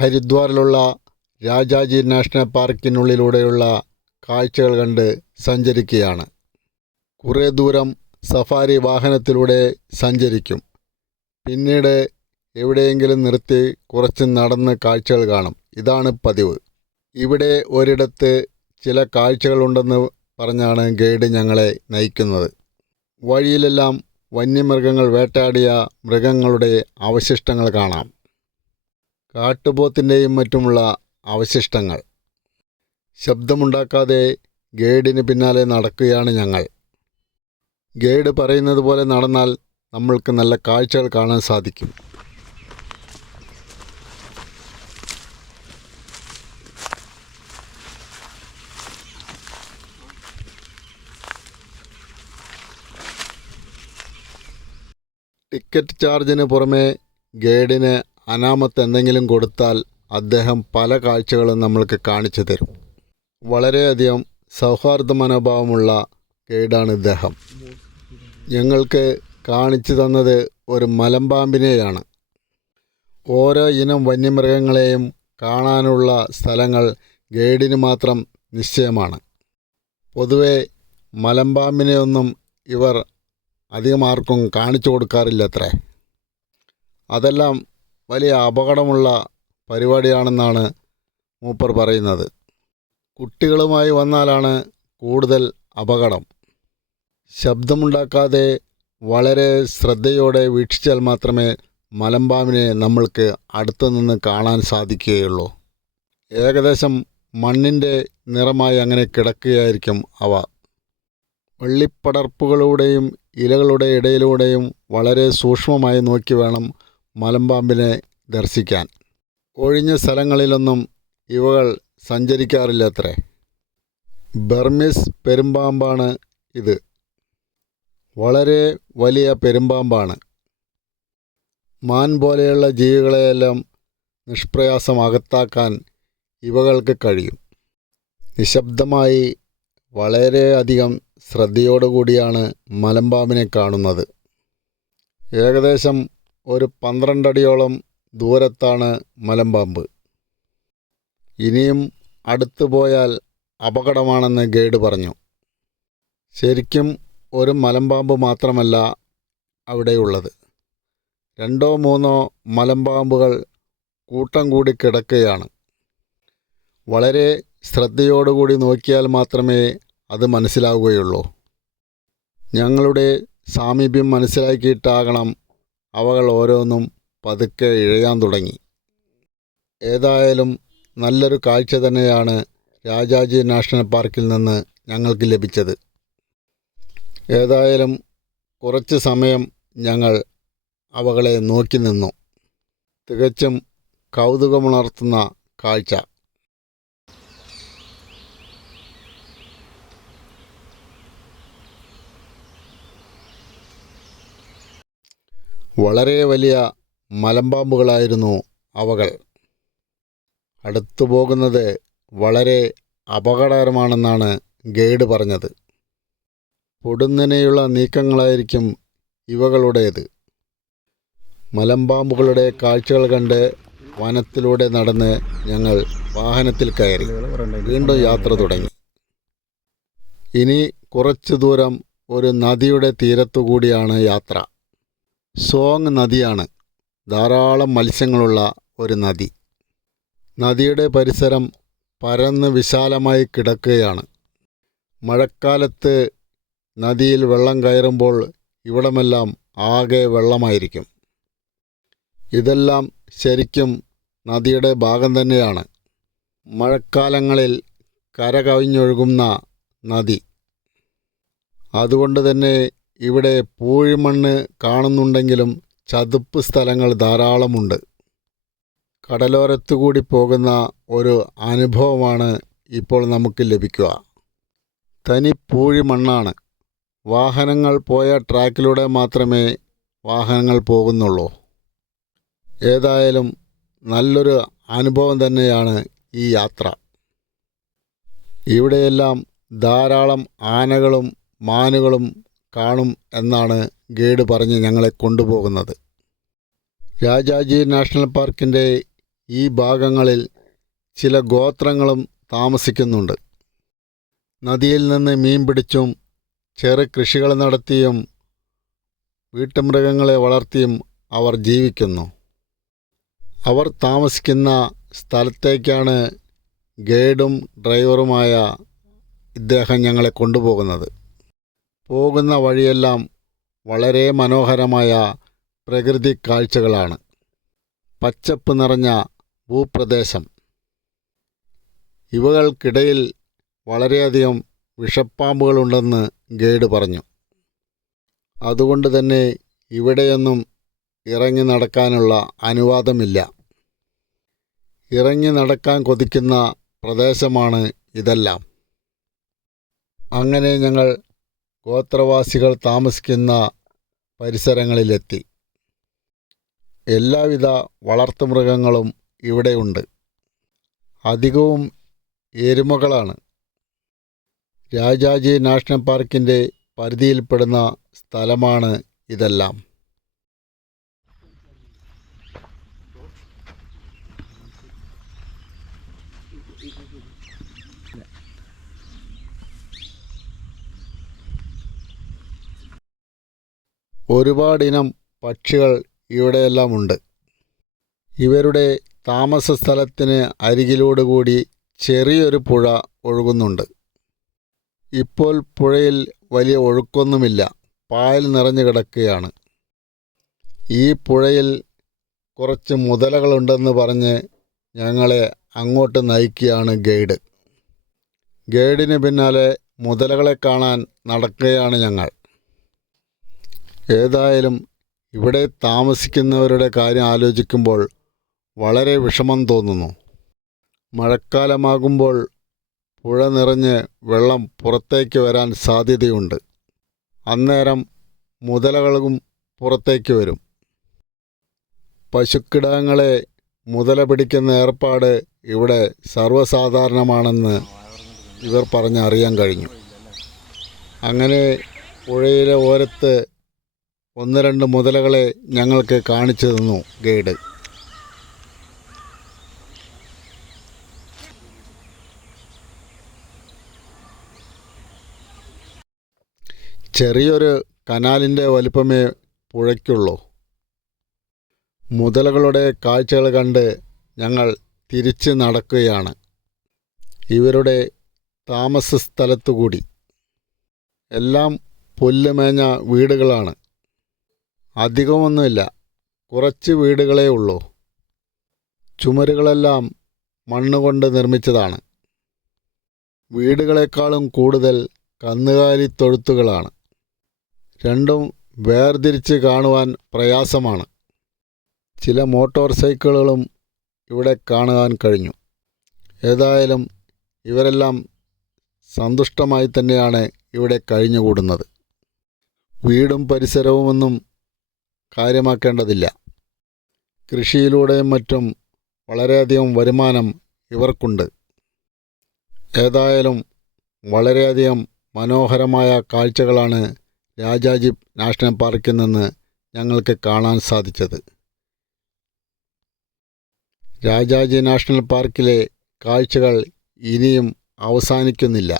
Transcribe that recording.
ഹരിദ്വാറിലുള്ള Rajaji national പാർക്കിനുള്ളിലൂടെയുള്ള കാഴ്ചകൾ കണ്ട് സഞ്ചരിക്കുകയാണ്. കുറേ ദൂരം സഫാരി വാഹനത്തിലൂടെ സഞ്ചരിക്കും. പിന്നീട് എവിടെയെങ്കിലും നിർത്തി കുറച്ച് നടന്ന് കാഴ്ചകൾ കാണും. ഇതാണ് പതിവ്. ഇവിടെ ഒരിടത്ത് ചില കാഴ്ചകളുണ്ടെന്ന് പറഞ്ഞാണ് ഗൈഡ് ഞങ്ങളെ നയിക്കുന്നത്. വഴിയിലെല്ലാം വന്യമൃഗങ്ങൾ വേട്ടയാടിയ മൃഗങ്ങളുടെ അവശിഷ്ടങ്ങൾ കാണാം. കാട്ടുപോത്തിൻ്റെയും മറ്റുമുള്ള അവശിഷ്ടങ്ങൾ. ശബ്ദമുണ്ടാക്കാതെ ഗൈഡിന് പിന്നാലെ നടക്കുകയാണ് ഞങ്ങൾ. ഗൈഡ് പറയുന്നത് പോലെ നടന്നാൽ നമ്മൾക്ക് നല്ല കാഴ്ചകൾ കാണാൻ സാധിക്കും. ടിക്കറ്റ് ചാർജിന് പുറമെ ഗൈഡിന് അനാമത്ത് എന്തെങ്കിലും കൊടുത്താൽ അദ്ദേഹം പല കാഴ്ചകളും നമ്മൾക്ക് കാണിച്ചു തരും. വളരെയധികം സൗഹാർദ്ദ മനോഭാവമുള്ള ഗൈഡാണ് ഇദ്ദേഹം. ഞങ്ങൾക്ക് കാണിച്ചു തന്നത് ഒരു മലമ്പാമ്പിനെയാണ്. ഓരോ ഇനം വന്യമൃഗങ്ങളെയും കാണാനുള്ള സ്ഥലങ്ങൾ ഗൈഡിന് മാത്രം നിശ്ചയമാണ്. പൊതുവെ മലമ്പാമ്പിനെയൊന്നും ഇവർ അധികം ആർക്കും കാണിച്ചു കൊടുക്കാറില്ലത്രേ. അതെല്ലാം വലിയ അപകടമുള്ള പരിപാടിയാണെന്നാണ് മൂപ്പർ പറയുന്നത്. കുട്ടികളുമായി വന്നാലാണ് കൂടുതൽ അപകടം. ശബ്ദമുണ്ടാക്കാതെ വളരെ ശ്രദ്ധയോടെ വീക്ഷിച്ചാൽ മാത്രമേ മലമ്പാമ്പിനെ നമ്മൾക്ക് അടുത്തു നിന്ന് കാണാൻ സാധിക്കുകയുള്ളൂ. ഏകദേശം മണ്ണിൻ്റെ നിറമായി അങ്ങനെ കിടക്കുകയായിരിക്കും അവ. വെള്ളിപ്പടർപ്പുകളുടെയും ഇലകളുടെ ഇടയിലൂടെയും വളരെ സൂക്ഷ്മമായി നോക്കി വേണം മലമ്പാമ്പിനെ ദർശിക്കാൻ. ഒഴിഞ്ഞ സ്ഥലങ്ങളിലൊന്നും ഇവകൾ സഞ്ചരിക്കാറില്ലത്രേ. ബർമീസ് പെരുമ്പാമ്പാണ് ഇത്. വളരെ വലിയ പെരുമ്പാമ്പാണ്. മാൻ പോലെയുള്ള ജീവികളെയെല്ലാം നിഷ്പ്രയാസം അകത്താക്കാൻ ഇവകൾക്ക് കഴിയും. നിശബ്ദമായി വളരെയധികം ശ്രദ്ധയോടുകൂടിയാണ് മലമ്പാമ്പിനെ കാണുന്നത്. ഏകദേശം ഒരു 12 അടിയോളം ദൂരത്താണ് മലമ്പാമ്പ്. ഇനിയും അടുത്തു പോയാൽ അപകടമാണെന്ന് ഗൈഡ് പറഞ്ഞു. ശരിക്കും ഒരു മലമ്പാമ്പ് മാത്രമല്ല അവിടെയുള്ളത്. 2-3 മലമ്പാമ്പുകൾ കൂട്ടം കൂടി കിടക്കുകയാണ്. വളരെ ശ്രദ്ധയോടുകൂടി നോക്കിയാൽ മാത്രമേ അത് മനസ്സിലാവുകയുള്ളൂ. ഞങ്ങളുടെ സാമീപ്യം മനസ്സിലാക്കിയിട്ടാകണം അവകൾ ഓരോന്നും പതുക്കെ ഇഴയാൻ തുടങ്ങി. ഏതായാലും നല്ലൊരു കാഴ്ച തന്നെയാണ് രാജാജി നാഷണൽ പാർക്കിൽ നിന്ന് ഞങ്ങൾക്ക് ലഭിച്ചത്. ഏതായാലും കുറച്ച് സമയം ഞങ്ങൾ അവകളെ നോക്കി നിന്നു. തികച്ചും കൗതുകമുണർത്തുന്ന കാഴ്ച. വളരെ വലിയ മലമ്പാമ്പുകളായിരുന്നു അവകൾ. അടുത്തു പോകുന്നത് വളരെ അപകടകരമാണെന്നാണ് ഗൈഡ് പറഞ്ഞത്. പൊടുന്നനെയുള്ള നീക്കങ്ങളായിരിക്കും ഇവകളുടേത്. മലമ്പാമ്പുകളുടെ കാഴ്ചകൾ കണ്ട് വനത്തിലൂടെ നടന്ന് ഞങ്ങൾ വാഹനത്തിൽ കയറി വീണ്ടും യാത്ര തുടങ്ങി. ഇനി കുറച്ചു ദൂരം ഒരു നദിയുടെ തീരത്തുകൂടിയാണ് യാത്ര. സോങ് നദിയാണ്. ധാരാളം മത്സ്യങ്ങളുള്ള ഒരു നദി. നദിയുടെ പരിസരം പരന്ന് വിശാലമായി കിടക്കുകയാണ്. മഴക്കാലത്ത് നദിയിൽ വെള്ളം കയറുമ്പോൾ ഇവിടമെല്ലാം ആകെ വെള്ളമായിരിക്കും. ഇതെല്ലാം ശരിക്കും നദിയുടെ ഭാഗം തന്നെയാണ്. മഴക്കാലങ്ങളിൽ കര കവിഞ്ഞൊഴുകുന്ന നദി. അതുകൊണ്ട് തന്നെ ഇവിടെ പൂഴിമണ്ണ് കാണുന്നുണ്ടെങ്കിലും ചതുപ്പ് സ്ഥലങ്ങൾ ധാരാളമുണ്ട്. കടലോരത്തുകൂടി പോകുന്ന ഒരു അനുഭവമാണ് ഇപ്പോൾ നമുക്ക് ലഭിക്കുക. തനി പൂഴിമണ്ണാണ്. വാഹനങ്ങൾ പോയ ട്രാക്കിലൂടെ മാത്രമേ വാഹനങ്ങൾ പോകുന്നുള്ളൂ. ഏതായാലും നല്ലൊരു അനുഭവം തന്നെയാണ് ഈ യാത്ര. ഇവിടെയെല്ലാം ധാരാളം ആനകളും മാനുകളും കാണും എന്നാണ് ഗൈഡ് പറഞ്ഞ് ഞങ്ങളെ കൊണ്ടുപോകുന്നത്. രാജാജി നാഷണൽ പാർക്കിൻ്റെ ഈ ഭാഗങ്ങളിൽ ചില ഗോത്രങ്ങളും താമസിക്കുന്നുണ്ട്. നദിയിൽ നിന്ന് മീൻ പിടിച്ചും ചെറു കൃഷികൾ നടത്തിയും വീട്ടുമൃഗങ്ങളെ വളർത്തിയും അവർ ജീവിക്കുന്നു. അവർ താമസിക്കുന്ന സ്ഥലത്തേക്കാണ് ഗൈഡും ഡ്രൈവറുമായ ഇദ്ദേഹം ഞങ്ങളെ കൊണ്ടുപോകുന്നത്. പോകുന്ന വഴിയെല്ലാം വളരെ മനോഹരമായ പ്രകൃതി കാഴ്ചകളാണ്. പച്ചപ്പ് നിറഞ്ഞ ഭൂപ്രദേശം. ഇവകൾക്കിടയിൽ വളരെയധികം വിഷപ്പാമ്പുകളുണ്ടെന്ന് ഗൈഡ് പറഞ്ഞു. അതുകൊണ്ട് തന്നെ ഇവിടെയൊന്നും ഇറങ്ങി നടക്കാനുള്ള അനുവാദമില്ല. ഇറങ്ങി നടക്കാൻ കൊതിക്കുന്ന പ്രദേശമാണ് ഇതെല്ലാം. അങ്ങനെ ഞങ്ങൾ ഗോത്രവാസികൾ താമസിക്കുന്ന പരിസരങ്ങളിലെത്തി. എല്ലാവിധ വളർത്തുമൃഗങ്ങളും ഇവിടെയുണ്ട്. അധികവും എരുമകളാണ്. രാജാജി നാഷണൽ പാർക്കിൻ്റെ പരിധിയിൽപ്പെടുന്ന സ്ഥലമാണ് ഇതെല്ലാം. ഒരുപാടിനം പക്ഷികൾ ഇവിടെയെല്ലാം ഉണ്ട്. ഇവരുടെ താമസ സ്ഥലത്തിന് അരികിലൂടെ ചെറിയൊരു പുഴ ഒഴുകുന്നുണ്ട്. ഇപ്പോൾ പുഴയിൽ വലിയ ഒഴുക്കൊന്നുമില്ല, പായൽ നിറഞ്ഞു കിടക്കുകയാണ്. ഈ പുഴയിൽ കുറച്ച് മുതലകളുണ്ടെന്ന് പറഞ്ഞ് ഞങ്ങളെ അങ്ങോട്ട് നയിക്കുകയാണ് ഗൈഡ്. ഗൈഡിന് പിന്നാലെ മുതലകളെ കാണാൻ നടക്കുകയാണ് ഞങ്ങൾ. ഏതായാലും ഇവിടെ താമസിക്കുന്നവരുടെ കാര്യം ആലോചിക്കുമ്പോൾ വളരെ വിഷമം തോന്നുന്നു. മഴക്കാലമാകുമ്പോൾ പുഴ നിറഞ്ഞ് വെള്ളം പുറത്തേക്ക് വരാൻ സാധ്യതയുണ്ട്. അന്നേരം മുതലകളും പുറത്തേക്ക് വരും. പശുക്കിടാങ്ങളെ മുതല പിടിക്കുന്ന ഏർപ്പാട് ഇവിടെ സർവ്വസാധാരണമാണെന്ന് ഇവർ പറഞ്ഞ് അറിയാൻ കഴിഞ്ഞു. അങ്ങനെ പുഴയിലെ ഓരത്ത് 1-2 മുതലകളെ ഞങ്ങൾക്ക് കാണിച്ചു തന്നു ഗൈഡ്. ചെറിയൊരു കനാലിൻ്റെ വലിപ്പമേ പുഴയ്ക്കുള്ളൂ. മുതലകളുടെ കാഴ്ചകൾ കണ്ട് ഞങ്ങൾ തിരിച്ച് നടക്കുകയാണ്. ഇവരുടെ താമസ സ്ഥലത്തുകൂടി എല്ലാം പുല്ലുമേഞ്ഞ വീടുകളാണ്. അധികമൊന്നുമില്ല, കുറച്ച് വീടുകളേ ഉള്ളൂ. ചുമരുകളെല്ലാം മണ്ണുകൊണ്ട് നിർമ്മിച്ചതാണ്. വീടുകളെക്കാളും കൂടുതൽ കന്നുകാലിത്തൊഴുത്തുകളാണ്. രണ്ടും വേർതിരിച്ച് കാണുവാൻ പ്രയാസമാണ്. ചില മോട്ടോർ സൈക്കിളുകളും ഇവിടെ കാണുവാൻ കഴിഞ്ഞു. ഏതായാലും ഇവരെല്ലാം സന്തുഷ്ടമായി തന്നെയാണ് ഇവിടെ കഴിഞ്ഞുകൂടുന്നത്. വീടും പരിസരവുമൊന്നും കാര്യമാക്കേണ്ടതില്ല. കൃഷിയിലൂടെയും മറ്റും വളരെയധികം വരുമാനം ഇവർക്കുണ്ട്. ഏതായാലും വളരെയധികം മനോഹരമായ കാഴ്ചകളാണ് രാജാജി നാഷണൽ പാർക്കിൽ നിന്ന് ഞങ്ങൾക്ക് കാണാൻ സാധിച്ചത്. രാജാജി നാഷണൽ പാർക്കിലെ കാഴ്ചകൾ ഇനിയും അവസാനിക്കുന്നില്ല.